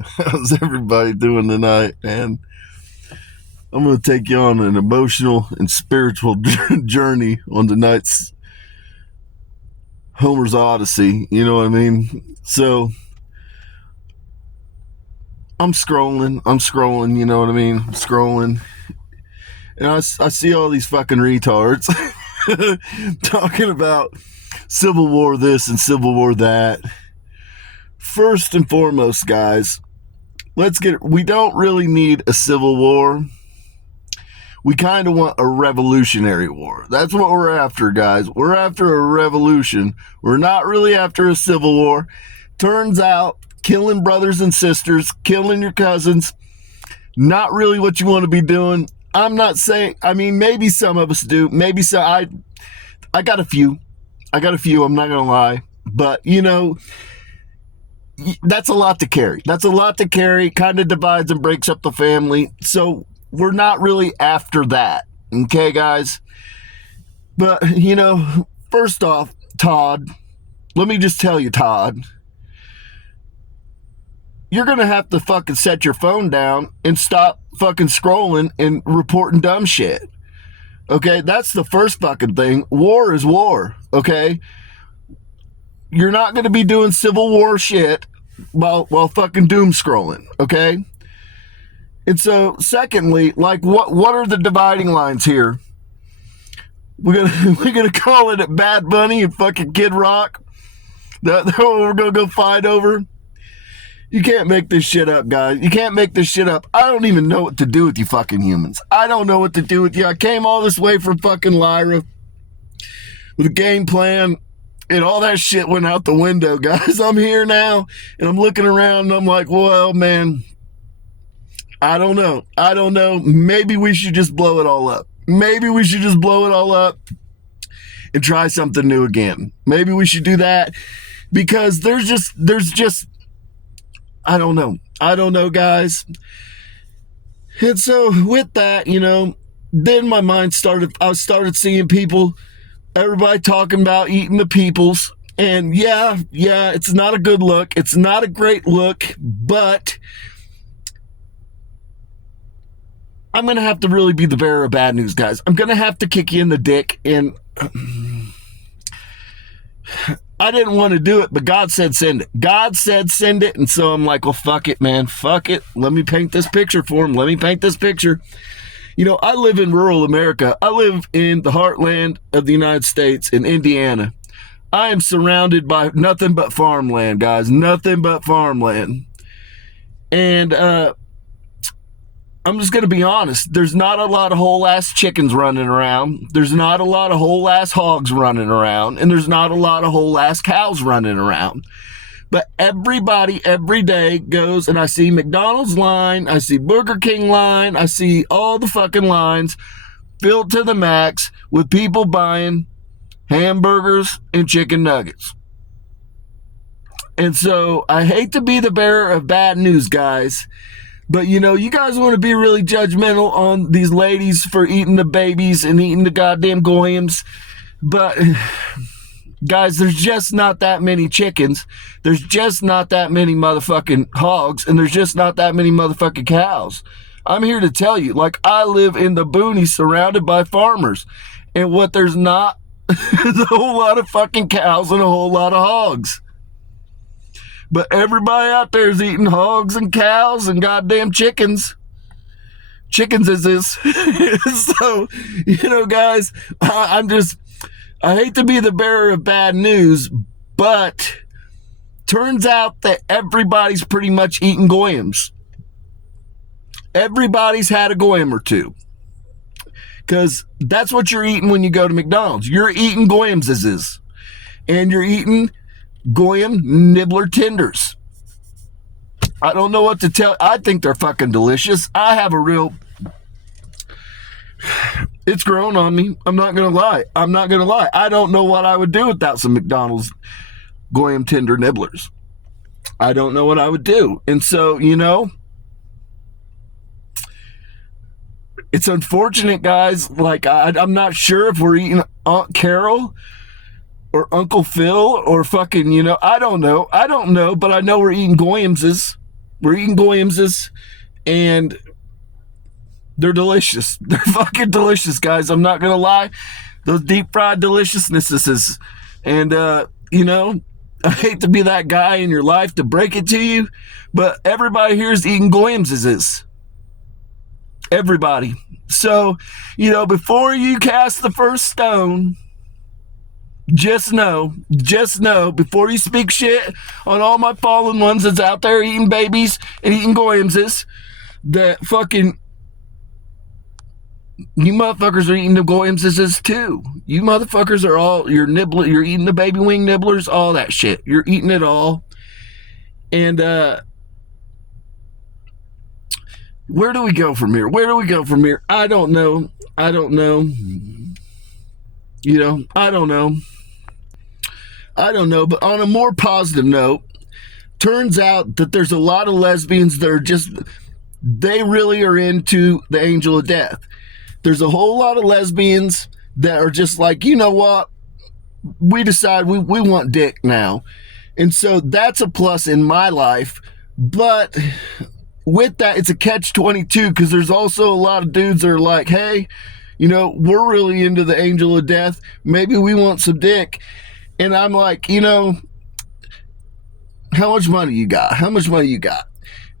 How's everybody doing tonight? And I'm going to take you on an emotional and spiritual journey on tonight's Homer's Odyssey. You know what I mean? So I'm scrolling, you know what I mean? I'm scrolling. And I see all these fucking retards talking about Civil War this and Civil War that. First and foremost, guys, we don't really need a civil war. We kind of want a revolutionary war. That's what we're after, guys. We're after a revolution. We're not really after a civil war. Turns out, killing brothers and sisters, killing your cousins, not really what you want to be doing. I'm not saying, I mean, maybe some of us do. Maybe so. I got a few. I'm not going to lie. But, you know, that's a lot to carry. Kind of divides and breaks up the family. So we're not really after that. Okay, guys? But, you know, first off, Todd, let me just tell you, Todd, you're going to have to fucking set your phone down and stop fucking scrolling and reporting dumb shit. Okay? That's the first fucking thing. War is war. Okay? You're not going to be doing Civil War shit while fucking doom scrolling. Okay? And so, secondly, like, what are the dividing lines here? We're gonna call it Bad Bunny and fucking Kid Rock. That's what we're gonna go fight over. You can't make this shit up, guys. You can't make this shit up. I don't even know what to do with you fucking humans. I don't know what to do with you. I came all this way from fucking Lyra with a game plan, and all that shit went out the window, guys. I'm here now, and I'm looking around, and I'm like, well, man, I don't know. Maybe we should just blow it all up. And try something new again. Maybe we should do that because there's just, I don't know, guys. And so with that, you know, then my mind I started seeing people, everybody talking about eating the peoples. And yeah, it's not a good look. It's not a great look, but I'm going to have to really be the bearer of bad news, guys. I'm going to have to kick you in the dick. And I didn't want to do it, but God said send it. God said send it. And so I'm like, well, fuck it, man. Fuck it. Let me paint this picture for him. You know, I live in rural America. I live in the heartland of the United States in Indiana. I am surrounded by nothing but farmland, guys. Nothing but farmland. And, I'm just going to be honest. There's not a lot of whole ass chickens running around. There's not a lot of whole ass hogs running around. And there's not a lot of whole ass cows running around. But everybody every day goes, and I see McDonald's line, I see Burger King line, I see all the fucking lines filled to the max with people buying hamburgers and chicken nuggets. And so I hate to be the bearer of bad news, guys. But, you know, you guys want to be really judgmental on these ladies for eating the babies and eating the goddamn goyams. But, guys, there's just not that many chickens. There's just not that many motherfucking hogs. And there's just not that many motherfucking cows. I'm here to tell you, like, I live in the boonies surrounded by farmers. And what there's not is a whole lot of fucking cows and a whole lot of hogs. But everybody out there is eating hogs and cows and goddamn chickens. Chickens is this. So, you know, guys, I hate to be the bearer of bad news, but turns out that everybody's pretty much eating goyams. Everybody's had a goyam or two. Because that's what you're eating when you go to McDonald's. You're eating goyams is this. And you're eating goyam nibbler tenders. I don't know what to tell. I think they're fucking delicious. It's grown on me. I'm not gonna lie. I don't know what I would do without some McDonald's goyam tender nibblers. I don't know what I would do. And so, you know, it's unfortunate, guys. Like, I'm not sure if we're eating Aunt Carol or Uncle Phil or fucking, you know, I don't know, but I know we're eating goyamses. We're eating goyamses, and they're delicious. They're fucking delicious, guys. I'm not gonna lie. Those deep fried deliciousnesses. And you know, I hate to be that guy in your life to break it to you, but everybody here is eating goyamses. Everybody. So, you know, before you cast the first stone, just know, before you speak shit on all my fallen ones that's out there eating babies and eating goyamses, that fucking, you motherfuckers are eating the goyamses too. You motherfuckers are all, you're eating the baby wing nibblers, all that shit. You're eating it all. And, where do we go from here? I don't know. You know, I don't know. But on a more positive note, turns out that there's a lot of lesbians that are just, they really are into the angel of death. There's a whole lot of lesbians that are just like, you know what? We decide we want dick now. And so that's a plus in my life. But with that, it's a catch-22, because there's also a lot of dudes that are like, hey, you know, we're really into the angel of death. Maybe we want some dick. And I'm like, you know, how much money you got?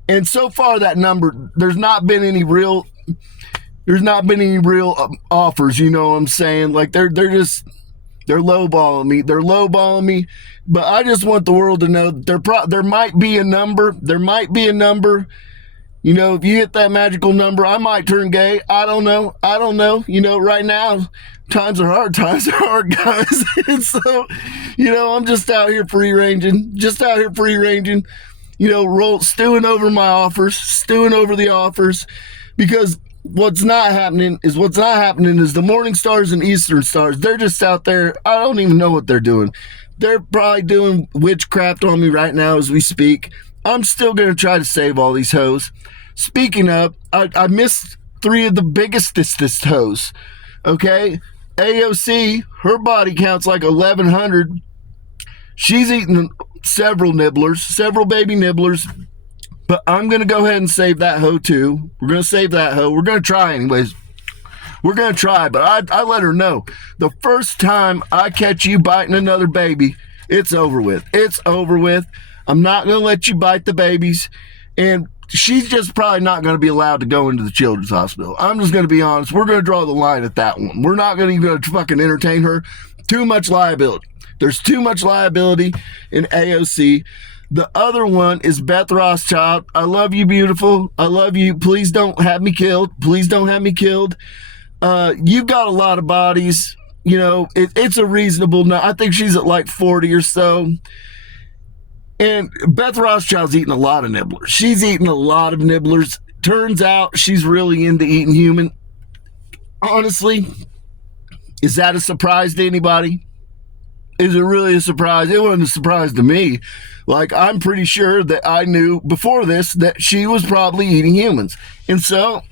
And so far, that number, there's not been any real offers, you know what I'm saying? Like, they're lowballing me. But I just want the world to know that there might be a number. You know, if you hit that magical number, I might turn gay. I don't know. You know, right now, times are hard, guys. And so, you know, I'm just out here free ranging, you know, stewing over the offers, because what's not happening is the Morning Stars and Eastern Stars. They're just out there. I don't even know what they're doing. They're probably doing witchcraft on me right now as we speak. I'm still going to try to save all these hoes. Speaking of, I missed 3 of the biggest hoes. Okay? AOC, her body count's like 1,100. She's eating several baby nibblers. But I'm going to go ahead and save that hoe too. We're going to save that hoe. We're going to try anyways. But I let her know, the first time I catch you biting another baby, it's over with. I'm not going to let you bite the babies. And she's just probably not going to be allowed to go into the children's hospital. I'm just going to be honest. We're going to draw the line at that one. We're not going to even fucking entertain her. Too much liability. There's too much liability in AOC. The other one is Beth Rothschild. I love you, beautiful. I love you. Please don't have me killed. You've got a lot of bodies. You know, it's a reasonable. I think she's at like 40 or so. And Beth Rothschild's eating a lot of nibblers. Turns out she's really into eating human. Honestly, is that a surprise to anybody? Is it really a surprise? It wasn't a surprise to me. Like, I'm pretty sure that I knew before this that she was probably eating humans. And so,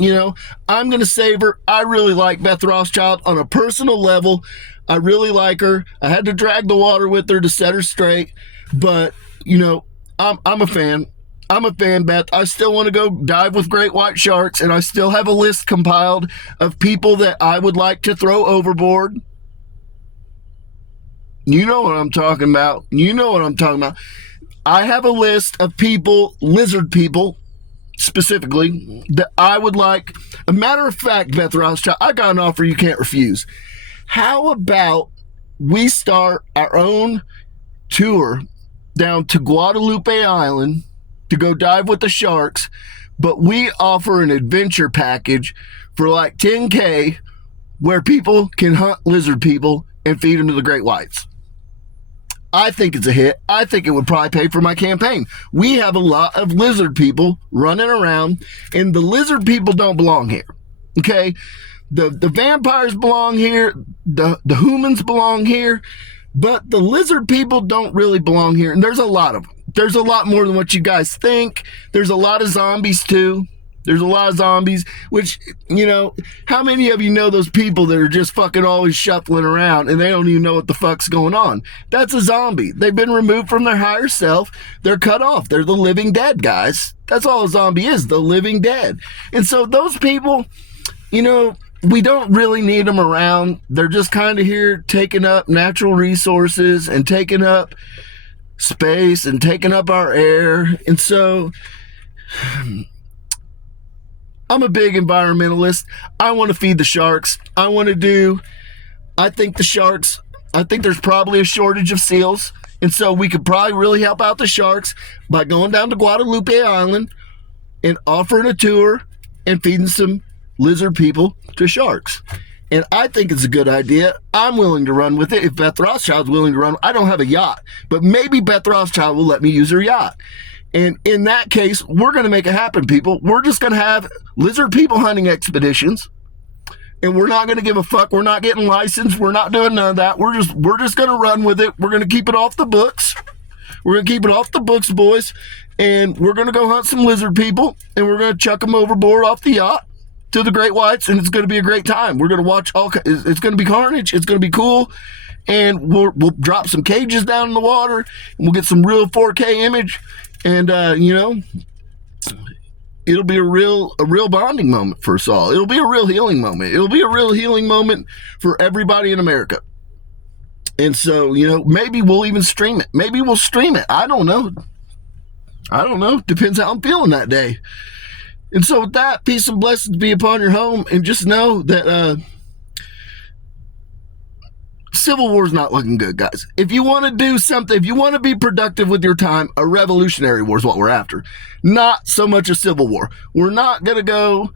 you know, I'm going to save her. I really like Beth Rothschild on a personal level. I really like her. I had to drag the water with her to set her straight. But, you know, I'm a fan. Beth. I still want to go dive with great white sharks, and I still have a list compiled of people that I would like to throw overboard. You know what I'm talking about. I have a list of people, lizard people, specifically, that I would like. A matter of fact, Beth Rothschild, I got an offer you can't refuse. How about we start our own tour down to Guadalupe Island to go dive with the sharks, but we offer an adventure package for like $10K where people can hunt lizard people and feed them to the great whites. I think it's a hit. I think it would probably pay for my campaign. We have a lot of lizard people running around, and the lizard people don't belong here. Okay? The vampires belong here. The humans belong here. But the lizard people don't really belong here. And there's a lot of them. There's a lot more than what you guys think. There's a lot of zombies too. There's a lot of zombies, which, how many of you know those people that are just fucking always shuffling around and they don't even know what the fuck's going on? That's a zombie. They've been removed from their higher self. They're cut off. They're the living dead, guys. That's all a zombie is, the living dead. And so those people, we don't really need them around. They're just kind of here taking up natural resources and taking up space and taking up our air. And so I'm a big environmentalist. I want to feed the sharks. I think there's probably a shortage of seals. And so we could probably really help out the sharks by going down to Guadalupe Island and offering a tour and feeding some lizard people to sharks. And I think it's a good idea. I'm willing to run with it. If Beth Rothschild's willing to run, I don't have a yacht, but maybe Beth Rothschild will let me use her yacht. And in that case, we're going to make it happen, people. We're just going to have lizard people hunting expeditions. And we're not going to give a fuck. We're not getting licensed. We're not doing none of that. We're just going to run with it. We're going to keep it off the books. We're going to keep it off the books, boys. And we're going to go hunt some lizard people. And we're going to chuck them overboard off the yacht to the great whites. And it's going to be a great time. We're going to watch it's going to be carnage. It's going to be cool. And we'll drop some cages down in the water. And we'll get some real 4K image. And, it'll be a real bonding moment for us all. It'll be a real healing moment. It'll be a real healing moment for everybody in America. And so, maybe we'll even stream it. Maybe we'll stream it. I don't know. Depends how I'm feeling that day. And so with that, peace and blessings be upon your home. And just know that Civil War's not looking good, guys. If you want to do something, if you want to be productive with your time, a revolutionary war is what we're after. Not so much a civil war. We're not going to go,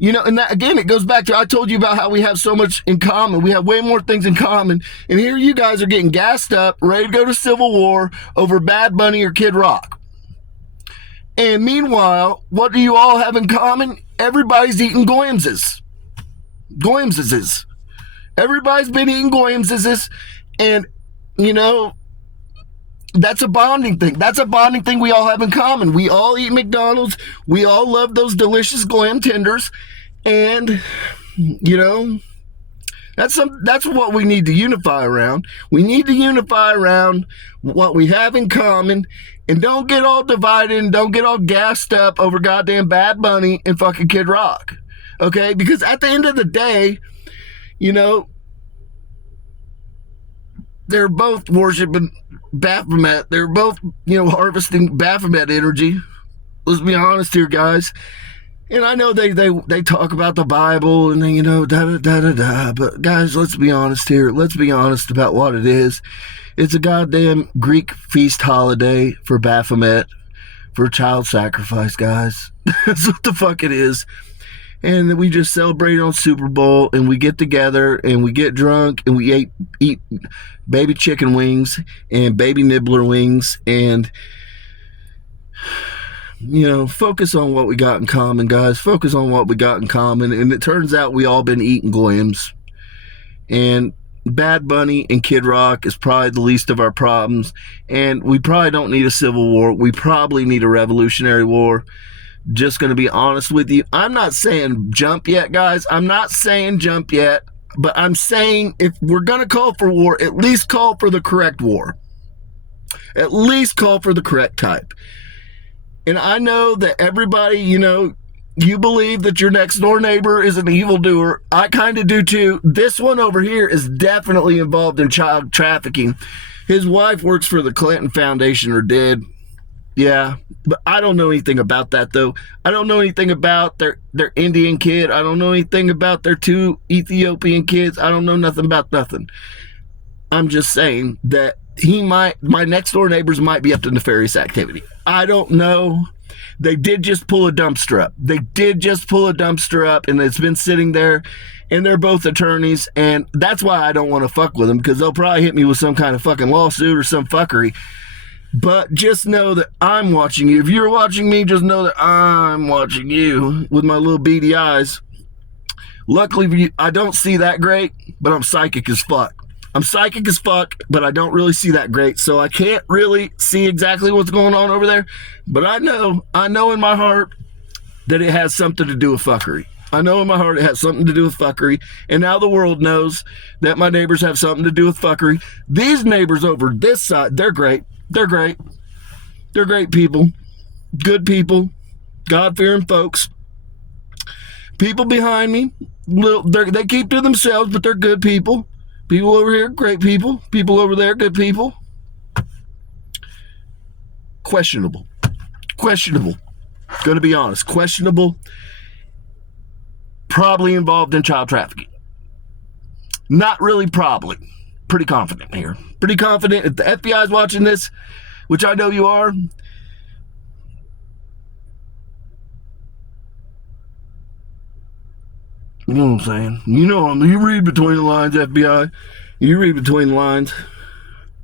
and that, again, it goes back to, I told you about how we have so much in common. We have way more things in common. And here you guys are getting gassed up, ready to go to civil war over Bad Bunny or Kid Rock. And meanwhile, what do you all have in common? Everybody's eating Goyamses. Everybody's been eating Goyamses, and, that's a bonding thing. That's a bonding thing we all have in common. We all eat McDonald's. We all love those delicious Goyam tenders, and, that's what we need to unify around. We need to unify around what we have in common, and don't get all divided and don't get all gassed up over goddamn Bad Bunny and fucking Kid Rock, okay? Because at the end of the day, they're both worshiping Baphomet. They're both, harvesting Baphomet energy. Let's be honest here, guys. And I know they talk about the Bible and then, da-da-da-da-da. But, guys, let's be honest here. Let's be honest about what it is. It's a goddamn Greek feast holiday for Baphomet, for child sacrifice, guys. That's what the fuck it is. And we just celebrate on Super Bowl, and we get together, and we get drunk, and we eat baby chicken wings and baby nibbler wings, and, focus on what we got in common, guys. Focus on what we got in common, and it turns out we all been eating Goyams. And Bad Bunny and Kid Rock is probably the least of our problems, and we probably don't need a civil war. We probably need a revolutionary war. Just going to be honest with you. I'm not saying jump yet, guys. I'm not saying jump yet. But I'm saying if we're going to call for war, at least call for the correct war. At least call for the correct type. And I know that everybody, you believe that your next door neighbor is an evildoer. I kind of do too. This one over here is definitely involved in child trafficking. His wife works for the Clinton Foundation, or did. Yeah, but I don't know anything about that, though. I don't know anything about their Indian kid. I don't know anything about their 2 Ethiopian kids. I don't know nothing about nothing. I'm just saying that my next door neighbors might be up to nefarious activity. I don't know. They did just pull a dumpster up. And it's been sitting there, and they're both attorneys, and that's why I don't want to fuck with them, because they'll probably hit me with some kind of fucking lawsuit or some fuckery. But just know that I'm watching you. If you're watching me, just know that I'm watching you with my little beady eyes. Luckily, I don't see that great, but I'm psychic as fuck. But I don't really see that great. So I can't really see exactly what's going on over there. But I know in my heart that it has something to do with fuckery. I know in my heart it has something to do with fuckery, and now the world knows that my neighbors have something to do with fuckery. These neighbors over this side, they're great. They're great. They're great people. Good people. God-fearing folks. People behind me, they keep to themselves, but they're good people. People over here, great people. People over there, good people. Questionable. Gonna be honest. Questionable. Probably involved in child trafficking. Not really probably. Pretty confident here. Pretty confident. If the FBI is watching this, which I know you are, you know what I'm saying? You read between the lines, FBI. You read between the lines.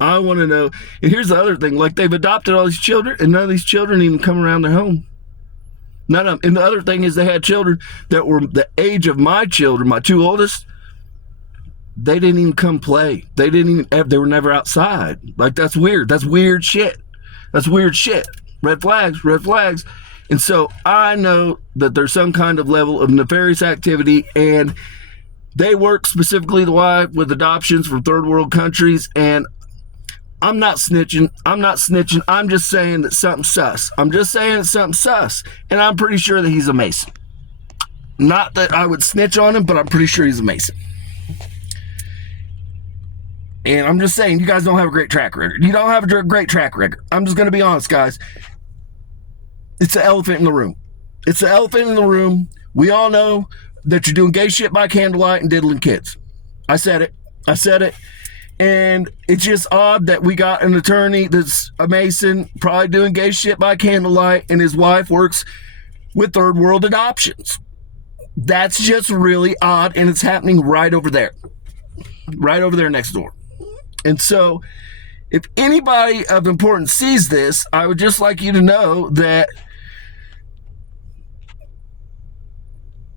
I want to know. And here's the other thing. Like, they've adopted all these children, and none of these children even come around their home. None of them. And the other thing is, they had children that were the age of my children, my two oldest. They didn't even come play. They were never outside. Like, that's weird. That's weird shit. That's weird shit. Red flags, red flags. And so I know that there's some kind of level of nefarious activity, and they work specifically with adoptions from third world countries. And I'm not snitching. I'm just saying that something's sus. And I'm pretty sure that he's a Mason. Not that I would snitch on him, but I'm pretty sure he's a Mason. And I'm just saying, you guys don't have a great track record. You don't have a great track record. I'm just going to be honest, guys. It's the elephant in the room. It's the elephant in the room. We all know that you're doing gay shit by candlelight and diddling kids. I said it. And it's just odd that we got an attorney that's a Mason, probably doing gay shit by candlelight, and his wife works with third world adoptions. That's just really odd, and it's happening right over there. Right over there next door. And so, if anybody of importance sees this, I would just like you to know that,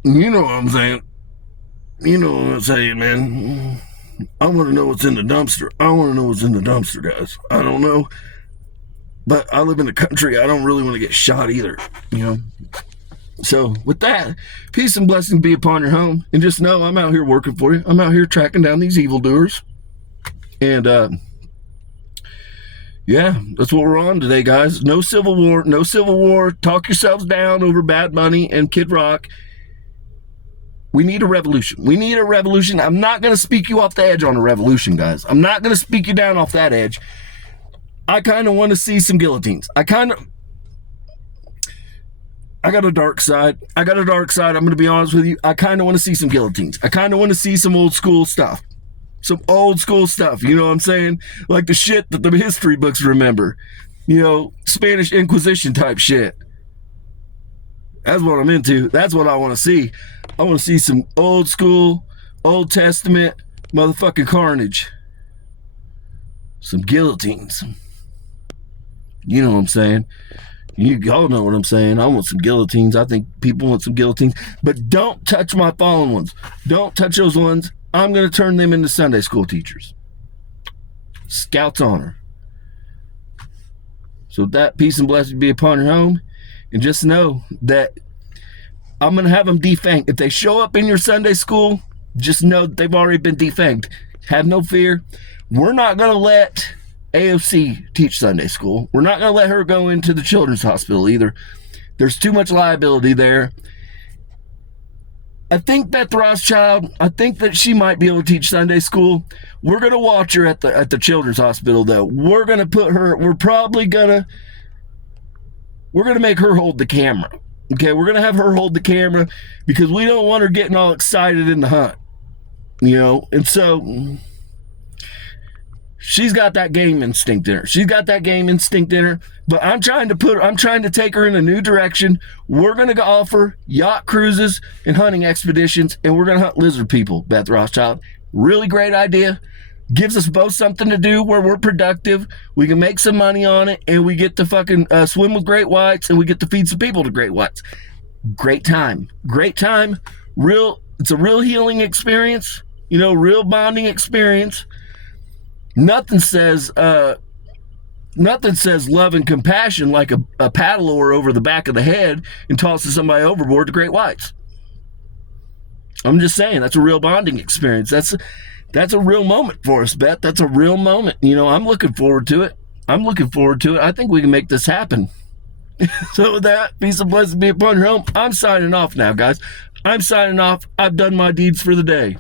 you know what I'm saying? You know what I'm saying, man. I want to know what's in the dumpster. Guys. I don't know. But I live in the country. I don't really want to get shot either, you know. So, with that, peace and blessings be upon your home. And just know I'm out here working for you. I'm out here tracking down these evildoers. And, yeah, that's what we're on today, guys. No civil war. Talk yourselves down over Bad Bunny and Kid Rock. We need a revolution. I'm not going to speak you off the edge on a revolution, guys. I'm not going to speak you down off that edge. I kind of want to see some guillotines. I got a dark side. I'm going to be honest with you. I kind of want to see some guillotines. I kind of want to see some old school stuff. You know what I'm saying? Like the shit that the history books remember. You know, Spanish Inquisition type shit. That's what I'm into. That's what I want to see. I want to see some old school, Old Testament motherfucking carnage. Some guillotines. You know what I'm saying? You all know what I'm saying. I want some guillotines. I think people want some guillotines. But don't touch my fallen ones. Don't touch those ones. I'm going to turn them into Sunday school teachers. Scout's honor. So that peace and blessing be upon your home. And just know that I'm going to have them defanged. If they show up in your Sunday school, just know that they've already been defanged. Have no fear. We're not going to let AOC teach Sunday school. We're not going to let her go into the children's hospital either. There's too much liability there. I think Beth Rothschild, I think that she might be able to teach Sunday school. We're going to watch her at the children's hospital, though. We're going to put her, we're going to make her hold the camera. Okay, we're going to have her hold the camera because we don't want her getting all excited in the hunt. You know, and so she's got that game instinct in her. But I'm trying to take her in a new direction. We're going to offer yacht cruises and hunting expeditions, and we're going to hunt lizard people, Beth Rothschild. Really great idea. Gives us both something to do where we're productive. We can make some money on it, and we get to fucking swim with great whites, and we get to feed some people to great whites. Great time. It's a real healing experience. You know, real bonding experience. Nothing says Nothing says love and compassion like a paddle oar over the back of the head and tossing somebody overboard to great whites. I'm just saying, that's a real bonding experience. That's a real moment for us, Beth. That's a real moment. I'm looking forward to it. I think we can make this happen. So with that, peace and blessings be upon your home. I'm signing off now, guys. I'm signing off. I've done my deeds for the day.